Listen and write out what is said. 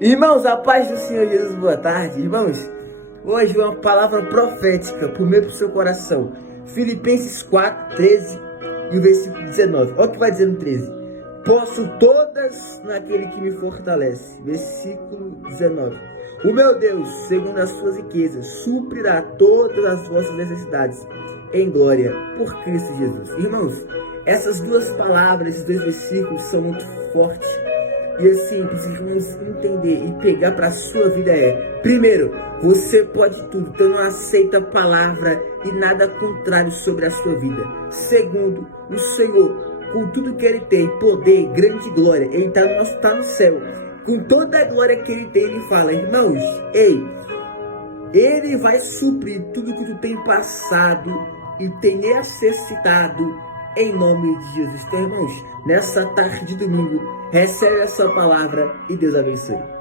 Irmãos, a paz do Senhor Jesus, boa tarde. Irmãos, hoje uma palavra profética por meio do seu coração. Filipenses 4, 13 e o versículo 19. Olha o que vai dizer no 13. Posso todas naquele que me fortalece. Versículo 19. O meu Deus, segundo as suas riquezas, suprirá todas as vossas necessidades em glória por Cristo Jesus. Irmãos, essas duas palavras, esses dois versículos são muito fortes. E assim, precisamos entender e pegar para a sua vida primeiro, você pode tudo, então não aceita a palavra e nada contrário sobre a sua vida. Segundo, o Senhor, com tudo que Ele tem, poder, grande glória, Ele está no céu. Com toda a glória que Ele tem, Ele fala, irmãos, Ele vai suprir tudo que tu tem passado e tem necessitado em nome de Jesus. Então, irmãos, nessa tarde de domingo, recebe essa palavra e Deus abençoe.